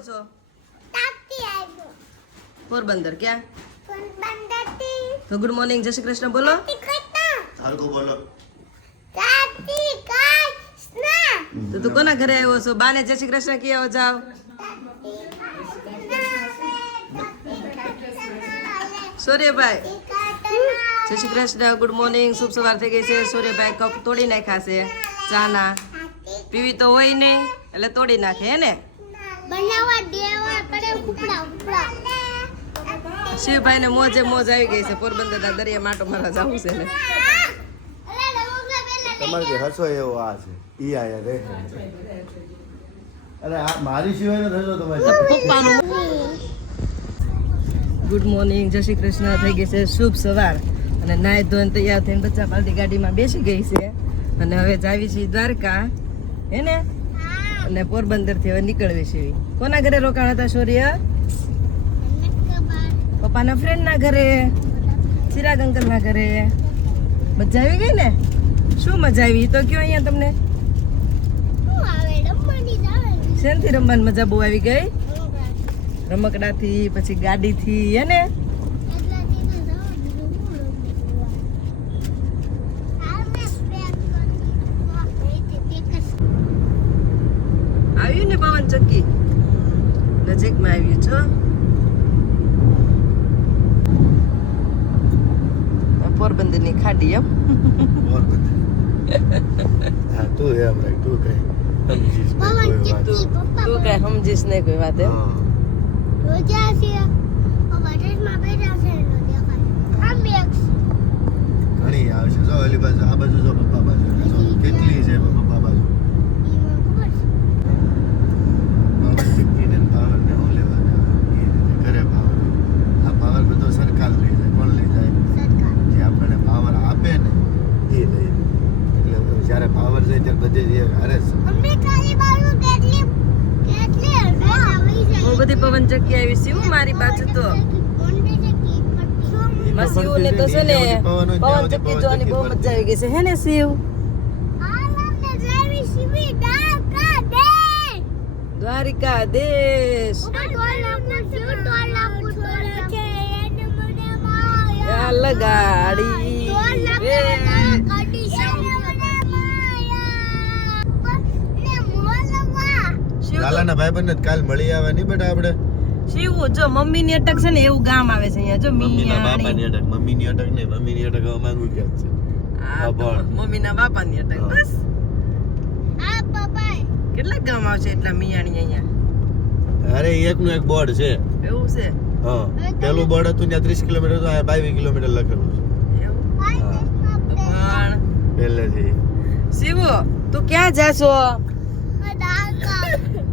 આવ્યો છો તાપથી આવ્યો પોરબંદર ક્યાં? પોરબંદરથી. તો ગુડ મોર્નિંગ જય શ્રી કૃષ્ણ બોલો. હરકો બોલો. તાપથી કૃષ્ણ તો તું કોના ઘરે આવ્યો છો? બાને જય શ્રી કૃષ્ણ કહી આવો જાવ? સૂર્યભાઈ જય શ્રી કૃષ્ણ ગુડ મોર્નિંગ શુભ સવાર થઈ ગઈ છે. સૂર્યભાઈ કપ તોડી નાખ્યા છે. ચાના. પીવી તો હોય નહીં એટલે તોડી નાખે હે ને? બનાવવા દેવા પડે ઉપડા ઉપડા. શિવભાઈ ને મોજે મોજ આવી ગઈ છે. પોરબંદર દરિયા માટો મારા જવું છે ને. તમારે જે. હસો એવો આ છે. ઈ આયા રે અરે આ મારી સિવાય નો થશો તમારે. પપ્પાનું ગુડ મોર્નિંગ જય શ્રી કૃષ્ણ. થઈ ગઈ છે શુભ સવાર. અને નાય ધોઈને તૈયાર થઈને બચ્ચા પાલટી ગાડીમાં બેસી ગઈ છે. અને હવે જાવી છીએ દ્વારકા. હે ને? અને પોરબંદરથી હવે નીકળવી છે કોના ઘરે રોકાણ હતા, શૌર્ય? પપ્પાના ફ્રેન્ડ ના ઘરે? ચિરાગ અંકલ ના ઘરે? મજા આવી ગઈ ને? શું મજા આવી? તો કયો અહીંયા તમને? શેનથી રમવાની મજા બહુ આવી ગઈ? રમકડાથી, પછી ગાડીથી, હે ને આવ્યું ને પવન ચક્કી નજીકમાં આવ્યું છો આ પોરબંદરની ખાડી એમ પોરબંદર. હા તું એમ રાખ તું કઈ સમજીશ નહીં કોઈ વાત. તું તું કઈ સમજીશ નહીં કોઈ વાત એમ હા. ઘણી આવશે જો ઓલી બાજુ આ બાજુ જો પપ્પા બાજુ. કેટલી છે પપ્પા બાજુ? જ્યારે પાવર જાય ત્યારે બધે જે બહુ બધી પવન ચક્કી આવી શિવ મારી પાછું તો. શિવ ને તો છે ને પવન ચક્કી જોવાની બહુ મજા આવી ગઈ છે. હે ને શિવ દ્વારિકા દેશ લગાડી રે. ભાઈબંધ જ કાલ મળી આવે નહીં બેટા આપણે શિવ જો મમ્મી ની અટક છે ને એવું ગામ આવે છે અહીંયા જો મમ્મીના બાપા ની અટક મમ્મીની અટક નહીં મમ્મીની અટક હવે માંગવું ક્યાં છે. મમ્મી ના બાપા ની અટક. બસ. કેટલા ગામ આવશે એટલા મિયાણી અહીંયા? અરે એકનું એક બોર્ડ છે. એવું છે? હા પેલું બોર્ડ હતું ત્યાં ત્રીસ કિલોમીટર હતું અહીંયા બાવીસ કિલોમીટર લખેલું છે. પણ પહેલેથી શિવો તું ક્યાં જાશો?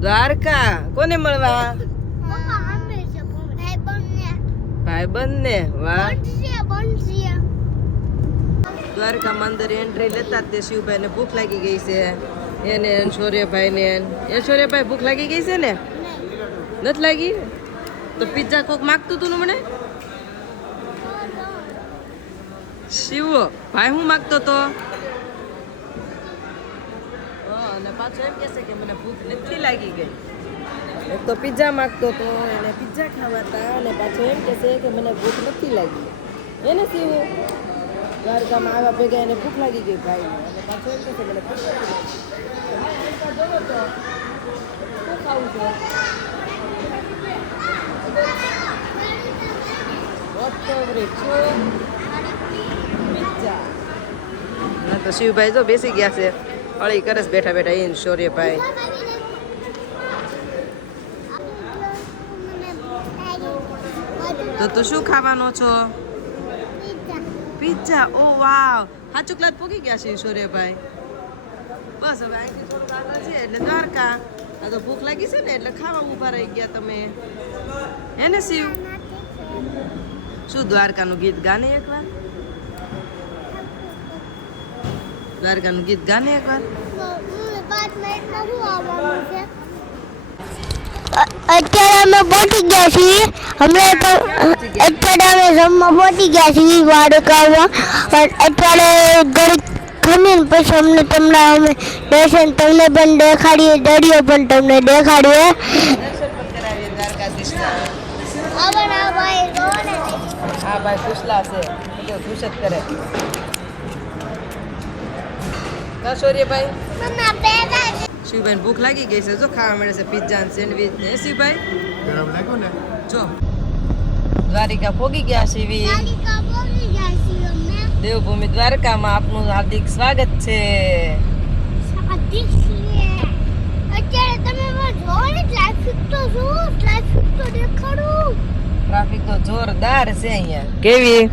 દ્વારકા કોને મળવા? ભાઈબંધ ને વાહ. દ્વારકા મંદિર એન્ટ્રી લેતા તે શિવભાઈ ને ભૂખ લાગી ગઈ છે. એને શૌર્યભાઈ ને એ શૌર્યભાઈ ભૂખ લાગી ગઈ છે ને? નથી લાગી? તો પિઝા કોક માગતું તું ને મને? શિવ ભાઈ હું માગતો તો હા, અને પાછો એમ કહેશે કે મને ભૂખ નથી લાગી ગઈ. એક તો પિઝા માંગતો તો એને પિઝા ખાવાતા અને પાછો એમ કહેશે કે મને ભૂખ નથી લાગી. એને સીવું દ્વારકામાં આવ્યા ભેગા એને ભૂખ લાગી ગઈ ભાઈ. અને પાછો એમ કહેશે મને ભૂખ નથી ખાવું છે તો શિવભાઈ જો બેસી ગયા છે. અળી કરસ બેઠા બેઠા, ઈન શૌર્યભાઈ. તો તું શું ખાવાનો છો? Pizza oh, wow. સાચું ક્લાસ પૂકી ગયા છે શૌર્યભાઈ? બસ હવે અહીંથી થોડું આગળ છે, એટલે દ્વારકા. આ તો ભૂખ લાગી છે ને, એટલે ખાવા ઊભા રહી ગયા તમે. હે ને શિવ? શું દ્વારકાનું ગીત ગાને એકવાર? દ્વારકાનું ગીત ગાને એકવાર. અત્યારે અમે પહોંચી ગયા છીએ. હમણાં તો અત્યારે અમે જમવા પહોંચી ગયા છીએ વાડકામાં અત્યારે ઘડી ખમીને પછી અમને તમને અમે દર્શન તમને પણ દેખાડીએ દરિયો પણ તમને દેખાડીએ. અમારા ભાઈ હા ભાઈ કુશલા છે. ખુશ જ કરે. શૌર્યભાઈ? શિવભાઈ ભૂખ લાગી ગઈ છે. જો ખાવા મળે છે પિઝા ને સેન્ડવીચ ને. શિવભાઈ? ગરમ લાગ્યું ને? જો. દ્વારિકા ભોગી ગયા શિવી ગાડી કાપોલી જાય છે અમે. દેવભૂમિ દ્વારકામાં આપનું હાર્દિક સ્વાગત છે. ટ્રાફિક તો જો ટ્રાફિક તો દેખાડું. ટ્રાફિક તો જોરદાર છે અહીંયા. કેવી?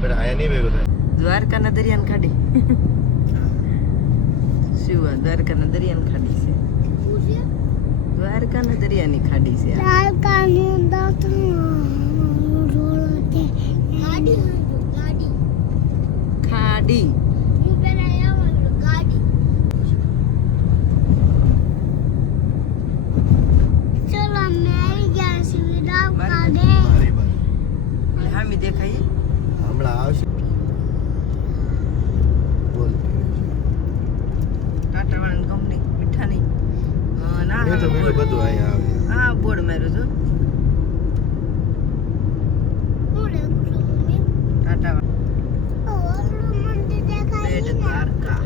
પણ આયા નહીં ભેગો થાય દ્વારકાના દરિયાને ખાડી. શું આ દ્વારકાના દરિયાન ખાડી છે? દ્વારકાના દરિયાની ખાડી છે. દ્વારકાની ખાડી હું પેલા આવવાનું ગાડી ચલો અમે આવી ગયા છીએ દ્વારકા દે મારી બાજુ એટલે હામી દેખાય? હમણાં આવશે બોલ ટાટા વાળાની કંપની મીઠાની હા, ના મીઠું મીઠું બોર્ડ. બધું અહીંયા આવે હા બોર્ડ માર્યું છું હું લેવું છું મમ્મી ટાટા વાળા ઓલું મંદિર દેખાય બેટ છે ને દ્વારકા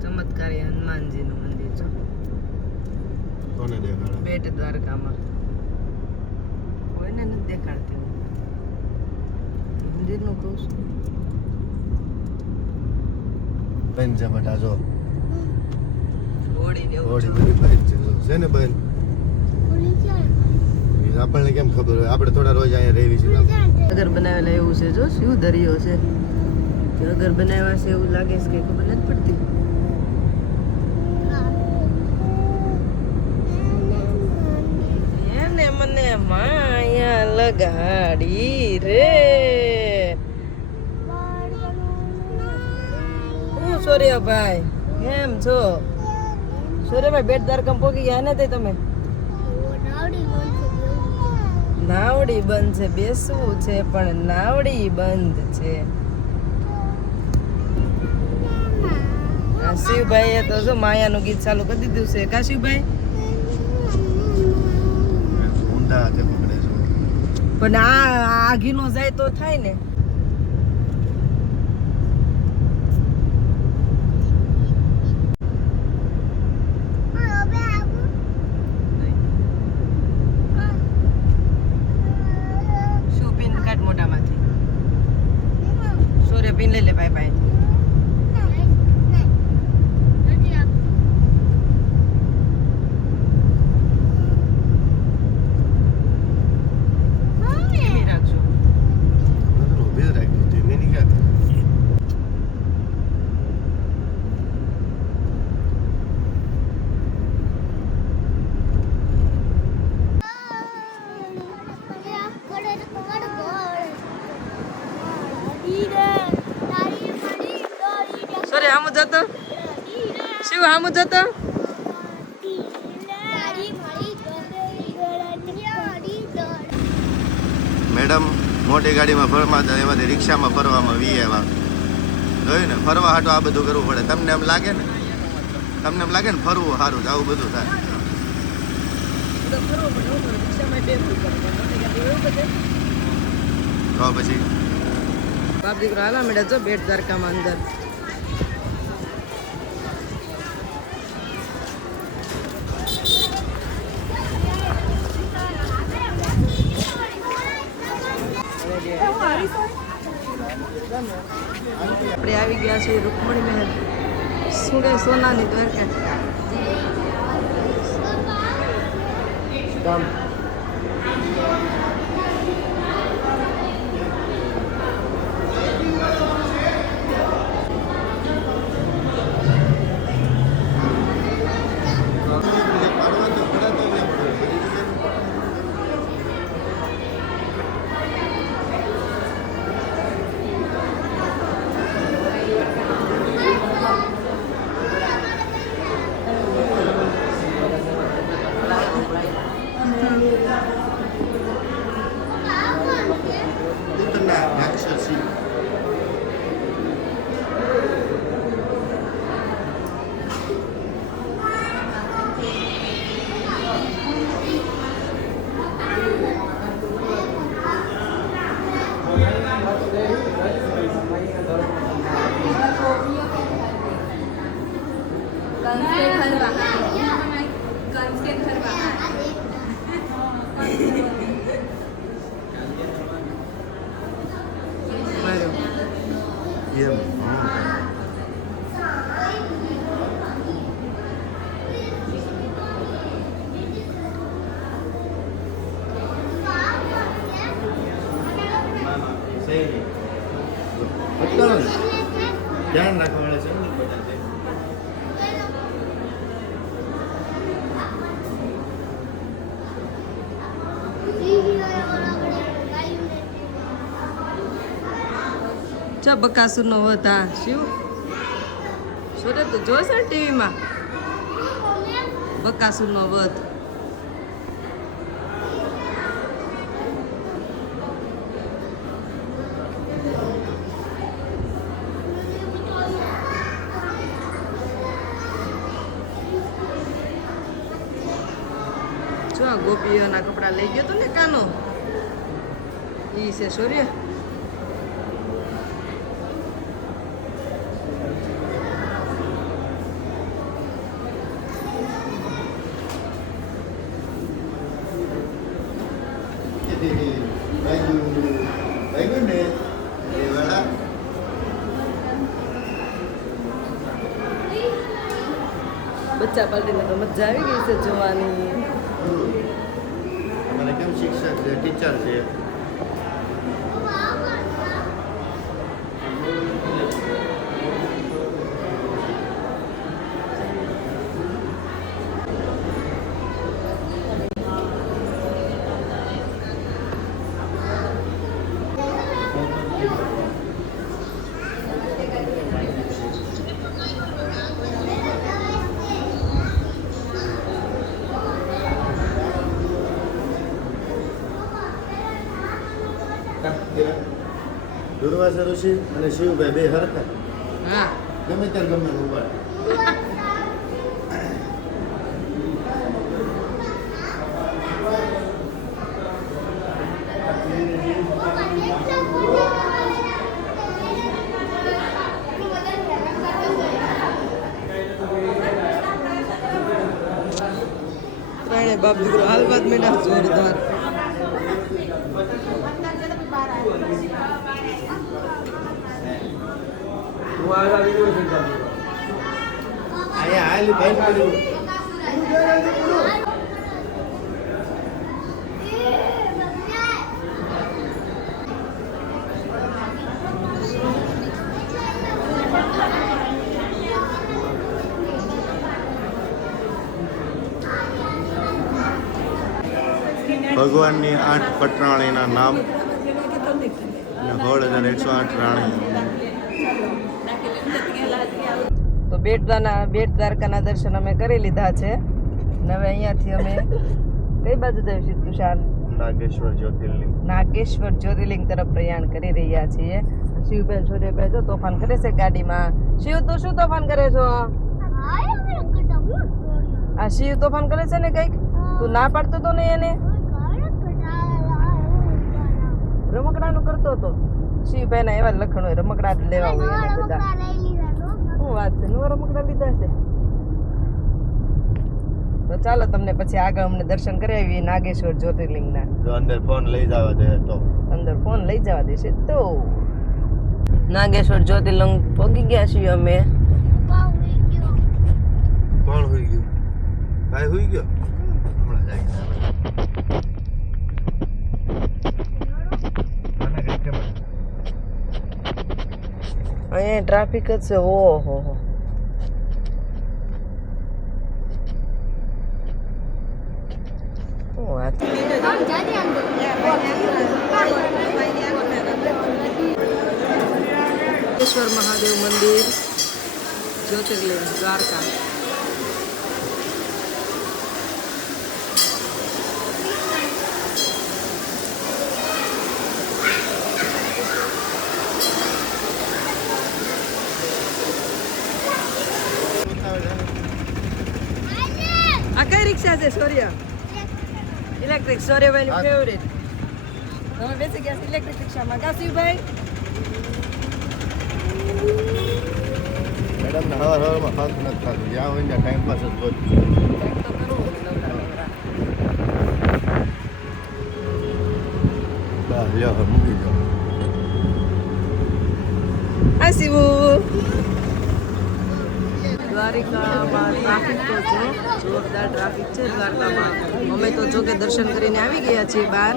ચમત્કારી હનુમાનજીનું મંદિર છે કોને દેખાડે બેટ દ્વારકામાં કોઈને નથી દેખાડતી મંદિરનું કહું છું છે બટા જો. હોળી ને એવું. હોડી છે. બધી ફરી છે છે ને બેન આપણને કેમ ખબર હોય? આપણે થોડા રોજ અહીંયા રહેવી છે અગર બનાવેલા એવું છે જો? શું દરિયો છે? નગર અગર બનાવ્યા છે એવું લાગે છે કે ખબર નથી પડતી. એને મને માયા લગાડી રે. સૂર્યભાઈ કેમ છો? સૂર્યભાઈ બેટ દ્વારકામાં પોકી ગયા ને તે તમે? નાવડી બંધ છે બેસવું છે પણ નાવડી બંધ છે. આ એ તો જો માયાનું ગીત ચાલુ કરી દીધું છે. કા શિવભાઈ? પણ આ આઘીનો ઘીનો જાય તો થાય ને શું પિન કાઢ મોટામાંથી સૂર્ય પિન લઈ લે ભાઈ ભાઈ રાખજો બધું ઊભી જ રાખી હતી મેં નહીં કાંઈ સૂર્ય હામું જતો શિવ હામું મેડમ મોટી ગાડીમાં ફરવા એમાંથી રિક્ષામાં ફરવામાં વી એવા. જોયું ને? ફરવા હાટો આ બધું કરવું પડે. તમને એમ લાગે ને? તમને એમ લાગે ને ફરવું સારું જ આવું બધું થાય. તો પછી? બાપ દીકરો હાલા મેડમ જો બેટ દ્વારકામાં અંદર. છીએ રૂકમણી મહેલ શું કે સોનાની દ્વારકા. ચા બકાસુર નો વધ શિવ સોરે તો? જોશે ને ટીવીમાં? બકાસુરનો વધ જો ગોપીઓના કપડા લઈ ગયો તો ને કાનો? ઈ છે સૂર્ય વાગ્યું વાગ્યું ને એ વાળા બચ્ચા પાર્ટીને તો મજા આવી ગઈ છે જોવાની કેમ શિક્ષક છે ટીચર છે? દુર્વાસા ઋષિ અને શિવભાઈ બે હરખા. હા. ગમે ત્યારે ગમે ઊભા ભગવાનની આઠ પટરાણીના નામ અને સોળ હજાર એકસો આઠ રાણી તો બેટ દ્વારકાના દર્શન અમે કરી લીધા છે. અને હવે અહીંયાથી અમે કઈ બાજુ જઈશું તુષાર નાગેશ્વર જ્યોતિર્લિંગ. નાગેશ્વર જ્યોતિર્લિંગ તરફ પ્રયાણ કરી રહ્યા છીએ. શિવબેન સૂર્યભાઈ જો તોફાન કરે છે ગાડીમાં. શિવ તું શું તોફાન કરે છો? આ શિવ તોફાન કરે છે ને કંઈક? તું ના પાડતો તો ને એને? રમકડાનું કરતો હતો. શિવભાઈ ના એવા લખણ હોય રમકડા જ લેવા હોય બધા. વાત છે નવા રમકડા લીધા છે. તો ચાલો તમને પછી આગળ અમને દર્શન કરાવીએ નાગેશ્વર જ્યોતિર્લિંગના. જો અંદર ફોન લઈ જવા દે તો. અંદર ફોન લઈ જવા દેશે તો. નાગેશ્વર જ્યોતિર્લિંગ પગી ગયા છીએ અમે. કોણ હોઈ ગયું? ભાઈ હોઈ ગયો? હમણાં જાય આના કઈ કેમ અહીંયા ટ્રાફિક જ છે હો હો. હો મહાદેવ મંદિર જ્યોતિર્લિંગ દ્વારકા. રિક્ષા છે સૂર્ય? ઇલેક્ટ્રિક સૂર્યભાઈ હા. ફેવરેટ તમે બેસી ગયા છો ઇલેક્ટ્રિક રિક્ષામાં. કાશીભાઈ મેડમ ને હવાર હવારમાં નથી થતું. જ્યાં હોય ત્યાં ટાઈમ પાસ જ હોય કંઈક તો કરવું નવરા નવરા બસ લ્યો હવે મૂકી દો આ શિવુ દ્વારિકામાં ટ્રાફિક તો છે જોરદાર ટ્રાફિક છે દ્વારકામાં અમે તો જો કે દર્શન કરીને આવી ગયા છીએ બહાર.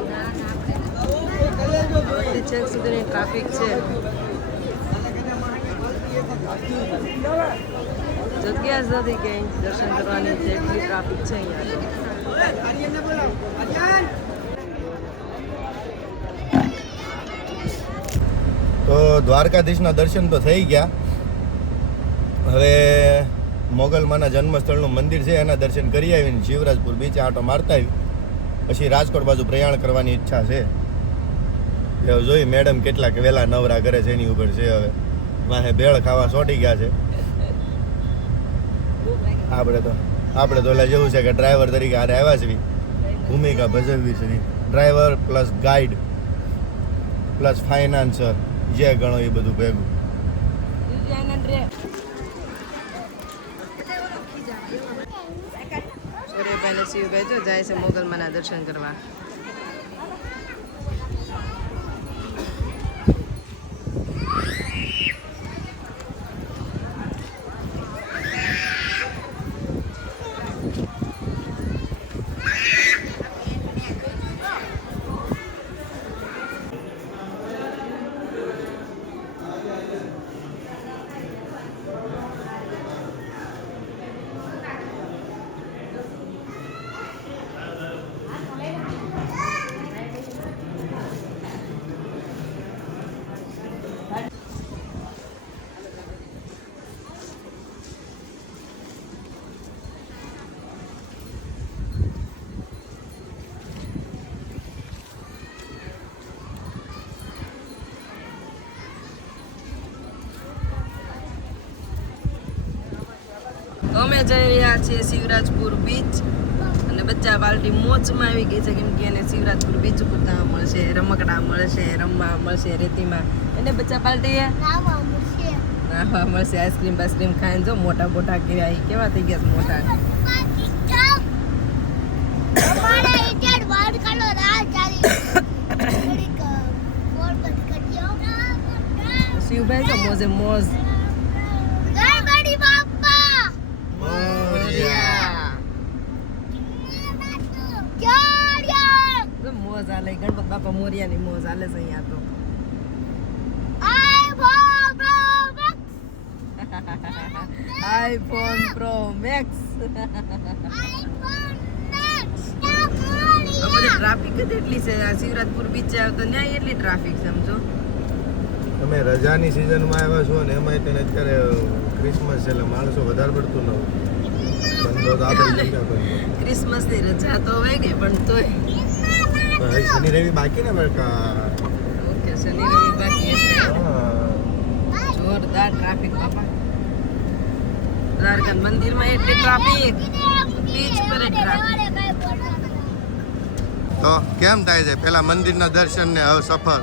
છેક સુધીની ટ્રાફિક છે. જગ્યા જ નથી ક્યાંય દર્શન કરવાની જેટલી ટ્રાફિક છે તો દ્વારકાધીશના દર્શન તો થઈ ગયા. હવે મોગલમાના જન્મસ્થળનું મંદિર છે, એના દર્શન કરી આવીને શિવરાજપુર બીચે આંટો મારતા આવી. પછી રાજકોટ બાજુ પ્રયાણ કરવાની ઈચ્છા છે. હવે જોઈ મેડમ કેટલાક વહેલા નવરા કરે છે એની ઉપર છે હવે. માહે ભેળ ખાવા સોટી ગયા છે. આપણે તો આપણે તો ઓલા જેવું છે કે ડ્રાઈવર તરીકે હારે આવ્યા છે ભૂમિકા ભજવવી છે driver plus guide plus financer, જે ગણો એ બધું ભેગું સૂર્યભાઈ ને શિવભાઈ જો જાય છે મોગલમાના દર્શન કરવા. અમે જઈ રહ્યા છીએ શિવરાજપુર બીચ અને બચ્ચા બાલટી મોજમાં આવી ગઈ છે કેમ કે એને શિવરાજપુર બીચ ઉપર ત્યાં મળશે રમકડા મળશે રમવા મળશે રેતીમાં. એને બચ્ચા બાલટી નાહવા મળશે. આઈસ્ક્રીમ બાઈસ્ક્રીમ ખાઈને જો મોટા મોટા કર્યા. કેવા થઈ ગયા મોટા? શિવભાઈ તો મોજે મોજ. મોજ ગણપત બાપા મોરિયાની મોજ હાલે છે અહીંયા તો. IPhone pro max. ના બધી ટ્રાફિક જ એટલી છે. આ શિવરાજપુર બીચે આવતો ત્યાં એટલી ટ્રાફિક સમજો. તમે રજાની સિઝનમાં આવ્યા છો ને એમાં તેને અત્યારે ક્રિસમસ છે એટલે માણસો વધારે પડતું ન તો ક્રિસમસની રજા તો હોય ગઈ પણ તોય શનિ રવિ બાકી ને ઓકે શનિ રવિ બાકી. જોરદાર ટ્રાફિક બાપા. દ્વારકા મંદિરમાં એટલી ટ્રાફિક બીચ પર ટ્રાફિક તો કેમ થાય છે? પેલા મંદિરના દર્શન ને હવે સફર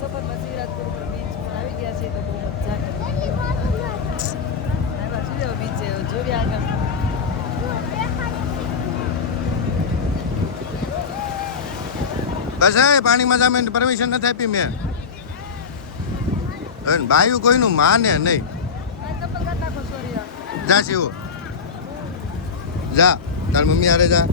સફરમાં શિવરાજપુર પર બીચ પર આવી ગયા છીએ તો બહુ મજા કરી આવ્યા છીએ હવે બીચે જોઈએ આગળ હે પાણીમાં જામે પરમિશન નથી આપી મેં. બાયું કોઈનું માને નહીં. જા શિવો. જા, તાર મમ્મી હારે જા.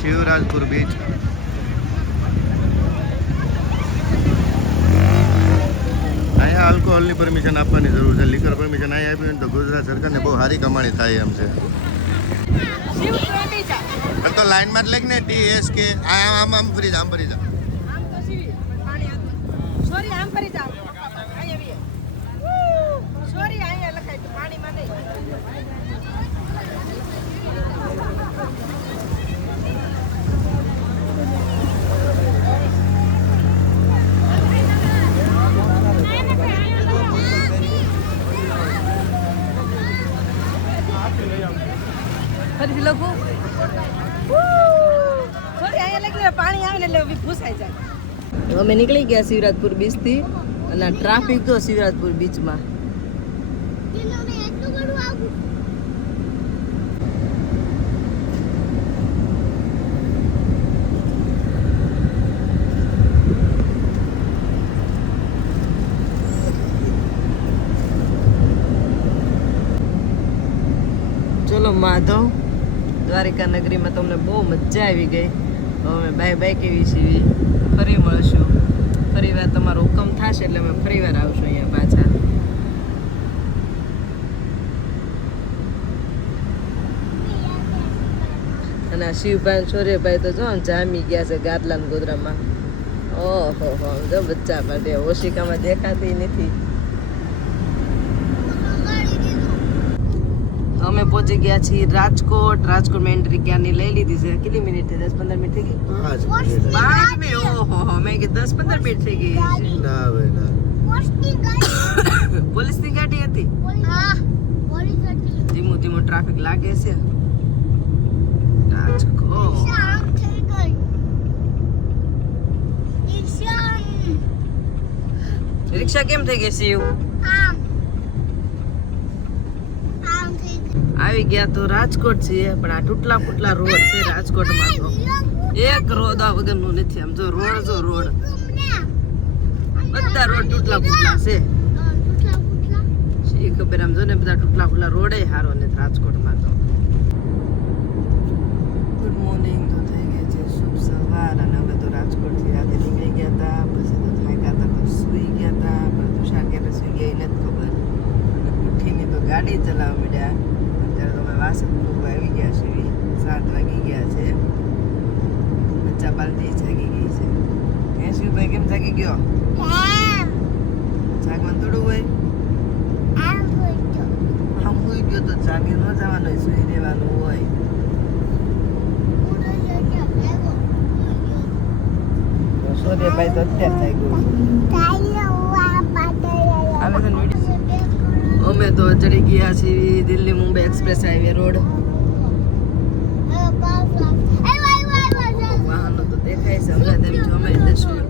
શિવરાજપુર બીચ અહીંયા આલ્કોહોલની પરમિશન આપવાની જરૂર છે. લીકર પરમિશન અહીં આપી ને તો ગુજરાત સરકારને બહુ સારી કમાણી થાય એમ છે. તો લાઈનમાં જ લઈને ટી એસ કે આમ આમ ફરી જા આમ ફરી જા ફરીથી લખું. થોડી અહીંયા લખી પાણી આવે ને એટલે ભૂસાઈ જાય. અમે નીકળી ગયા શિવરાજપુર બીચથી અને ટ્રાફિક તો શિવરાજપુર બીચમાં ચલો માધવ દ્વારિકા નગરીમાં તમને બહુ મજા આવી ગઈ. હવે બાય બાય કેવી છીએ ફરી મળશું. ફરી વાર તમારો હુકમ થશે એટલે અમે ફરી વાર આવશું અહીંયા પાછા. અને શિવભાઈ સૂર્યભાઈ તો જો જામી ગયા છે ગાદલા ગોદરામાં. ઓહો હો, જો બચ્ચા માટે ઓશિકામાં દેખાતી નથી. અમે પહોંચી ગયા છીએ રાજકોટ. રાજકોટ મેં એન્ટ્રી ક્યારની લઈ લીધી છે? કેટલી મિનિટ થઈ? દસ પંદર મિનિટ થઈ ગઈ? પાંચ મિનિટ. ઓહો મેં કે દસ પંદર મિનિટ થઈ ગઈ પોલીસની પોલીસની ગાડી હતી? ધીમું ધીમું ટ્રાફિક લાગે છે. રાજકોટ. રિક્ષા કેમ થઈ ગઈ શિવ આવી ગયા તો રાજકોટ છીએ, પણ આ તૂટલા ફૂટલા રોડ છે રાજકોટમાં તો. એક રોડ આ વગરનું નથી આમ જો રોડ જો રોડ. બધા રોડ તૂટલા ફૂટલા છે. શી ખબર આમ જો ને બધા તૂટલા ફૂટલા રોડે હારો ને રાજકોટમાં તો. ગુડ મોર્નિંગ તો થઈ ગઈ છે શુભ સવાર અને અમે તો રાજકોટથી રાતે નીકળી ગયા હતા, પછી તો થાક્યા હતા તો સૂઈ ગયા હતા, પણ તુષાર ક્યારે સૂઈ ગઈ નથી ખબર. ઉઠીને તો ગાડી ચલાવવા માંડ્યા. અત્યારે તો આવી ગયા છે સાત વાગી ગયા છે. બચ્ચા બાલટી જાગી ગઈ છે. હે શિવભાઈ કેમ જાગી ગયો? જાગવાનું થોડું હોય? આમ હોઈ ગયો તો જાગી ન જવાનું હોય સુઈ રહેવાનું હોય. તો સૂર્યભાઈ તો અત્યારે થઈ ગયું આવે છે ને video? અમે તો ચડી ગયા છીએ Delhi Mumbai express highway road. વાહનો તો દેખાય છે, હમણાં તેમ જો અમે જશું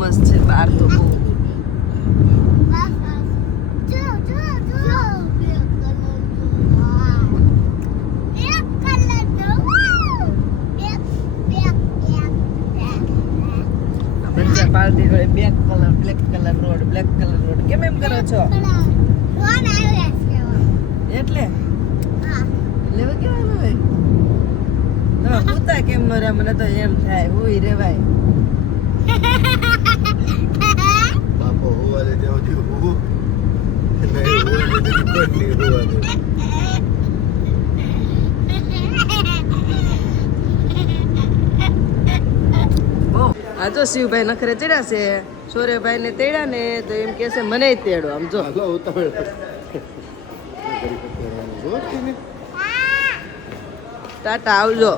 મસ્ત છે, બહાર તો બહુ આ બધા પાર્ટી જોડે black colour black colour road black colour road કેમ એમ કરો છો એટલે લેવા કેવાનું હોય તમે પૂતા કેમ મરે મને તો એમ થાય હુઈ રેવાય બાપો હોવા દે ત્યાં સુધી હું નહીં હોવા દે ત્યાં કોઈ નહીં હોવા દે બહુ આ જો શિવભાઈ નખરે ચડ્યા છે સૂર્યભાઈ ને તેડ્યા ને તો એમ કે છે મને તેડો. આમ જો. ટાટા આવજો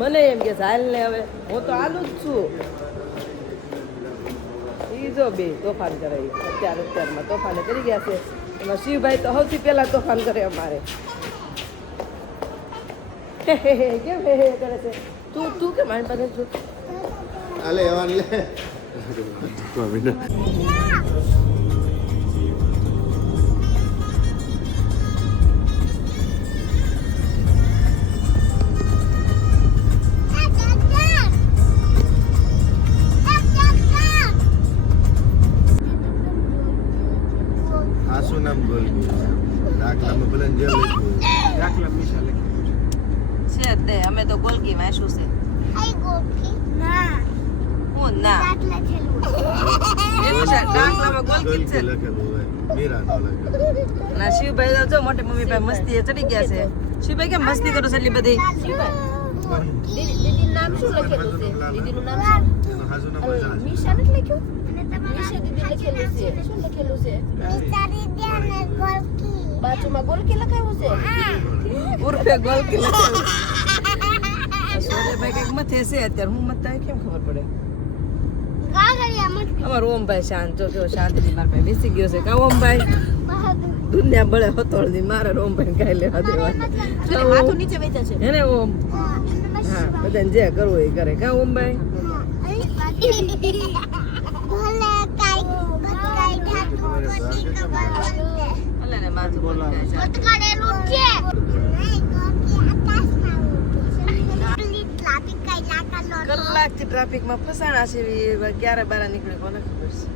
મને એમ કે હાલ ને હવે હું તો આલું જ છું. એ જો બે તોફાન કરે અત્યારે અત્યારમાં તોફાને કરી ગયા છે. એમાં શિવભાઈ તો સૌથી પહેલા તોફાન કરે અમારે. હે હે હે કેમ હે હે કરે છે? તું તું કે મારી પાસે છું આલે એવાન લે હું ના એવું છે લખેલું હોય મીરા નો લખેલું ના શિવભાઈ જો મોટી મમ્મી ભાઈ મસ્તી એ ચડી ગયા છે. શિવભાઈ કેમ મસ્તી કરો છો એટલી બધી? નામ શું લખેલું છે? દીદીનું નામ શું? એનું હાજુ નામ મજા છે. મીશા નથી લખ્યું? મીશા દીદી લખેલું છે. શું લખેલું છે? બાજુમાં ગોલકી લખાયું છે? ઉર્ફે ગોલકી લખેલું સૂર્યભાઈ કંઈક મથે છે અત્યારે. હું મત કેમ ખબર પડે? અમારો ઓમભાઈ શાંત જો જો શાંતિથી મારા ભાઈ બેસી ગયો છે. કા ઓમભાઈ? દુનિયા બળે હતોળની મારે ઓમભાઈ કઈ લેવા દેવા. માથું નીચે વેચે છે. હે ને ઓમ હા બધાને જે કરવું એ કરે. કા ઓમભાઈ? ને માથું બોલી છે. કલાકથી ટ્રાફિકમાં ફસાણા છે ક્યારે બાર નીકળે કોને ખબર છે?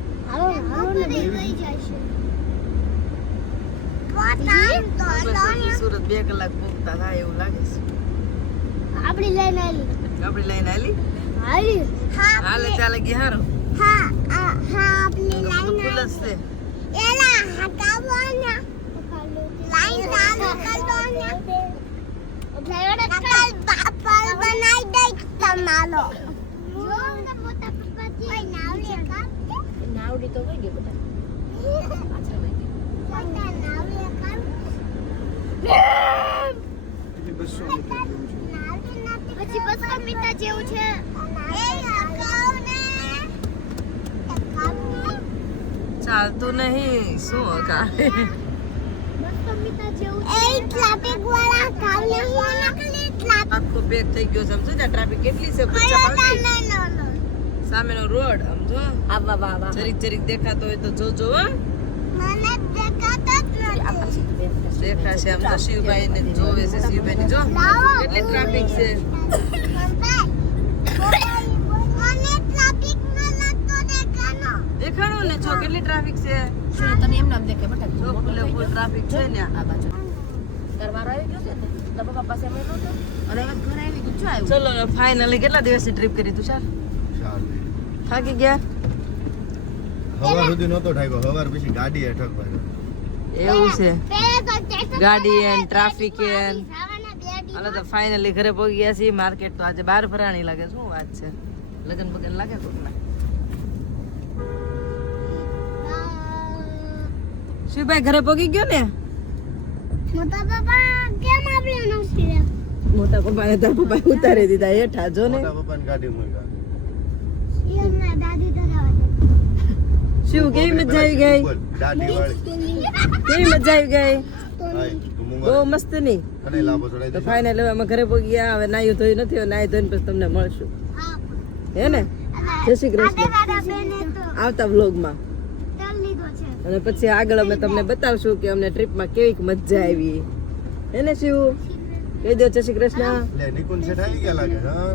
સુરત બે કલાક પહોંચતા થાય એવું લાગે છે. આપણી લઈને આવી આપડી લઈને હાલી હાલી હાલે ચાલે ગઈ હારો? હા હા હા આપણી બધું ફૂલ છે. એલા હટાવવાના લાઈન ચાલુ કરવાના. કકલ પાપડ બનાવી દઈ તમારો જો ને મોટા પપ્પાજી નાવડી તો વહી ગઈ બધા. પાછળ વહી ગઈ મોટા નાવડી કામ પછી બસો મીટર જેવું છે. એ હકાવ ને ચાલતું નહીં. શું હકાવે? બસો મીટર જેવું છે. એ ટ્રાફિક વાળા કામ આખો પેક થઈ ગયો સમજો ને ટ્રાફિક કેટલી છે સામેનો રોડ સમજો? આવા વાહ વાહ જરીક જરીક દેખાતો હોય તો જોજો હો. મને દેખાતો જ નથી. દેખાશે આમ તો શિવભાઈ ને જોવે છે શિવભાઈ ની જો કેટલી ટ્રાફિક છે. મને ટ્રાફિકમાં લાગતો દેખાનો. દેખાડો ને જો કેટલી ટ્રાફિક છે. શું તને એમ નામ દેખે બટા જો ફૂલે ફૂલ ટ્રાફિક છે ને. આ બાજુ. દરબાર આવી ગયો છે ને? તો પપ્પા પાસે નહોતો ચલો ફાઇનલી કેટલા દિવસની ટ્રીપ કરી તું? ચાલ. ચાર થાકી ગયા? હવાર સુધી નતો થાક્યો. હવાર પછી ગાડી ભાગ્યો એવું છે. ગાડી એન ટ્રાફિક એન. હાલો તો ફાઇનલી ઘરે પહોંચી ગયા છીએ. માર્કેટ તો આજે બાર ફરાણી લાગે શું વાત છે? લગન બગન લાગે કોકના? શિવભાઈ ઘરે પહોંચી ગયો ને? મોટા બાપા કેમ આવ્યો નો રે મોટા પપ્પાને તાર પપ્પા ઉતારી દીધા હેઠા જો ને. શિવ કેવી મજા આવી ગઈ? કેવી મજા આવી ગઈ? બહુ મસ્ત ચડાઈ તો ફાઇનલ હવે અમે ઘરે પહોંચી ગયા હવે નાયું ધોયું નથી હવે નાઈ ધોઈને પછી તમને મળશું. હે. ને? જય શ્રી કૃષ્ણ. આવતા વ્લોગમાં. તલ લીધો છે. અને પછી આગળ અમે તમને બતાવશું કે અમને ટ્રીપમાં કેવી મજા આવી. હે ને શિવ? કહી દો જય શ્રી કૃષ્ણ. લે નિકુંજ શેઠ આવી ગયા લાગે હા?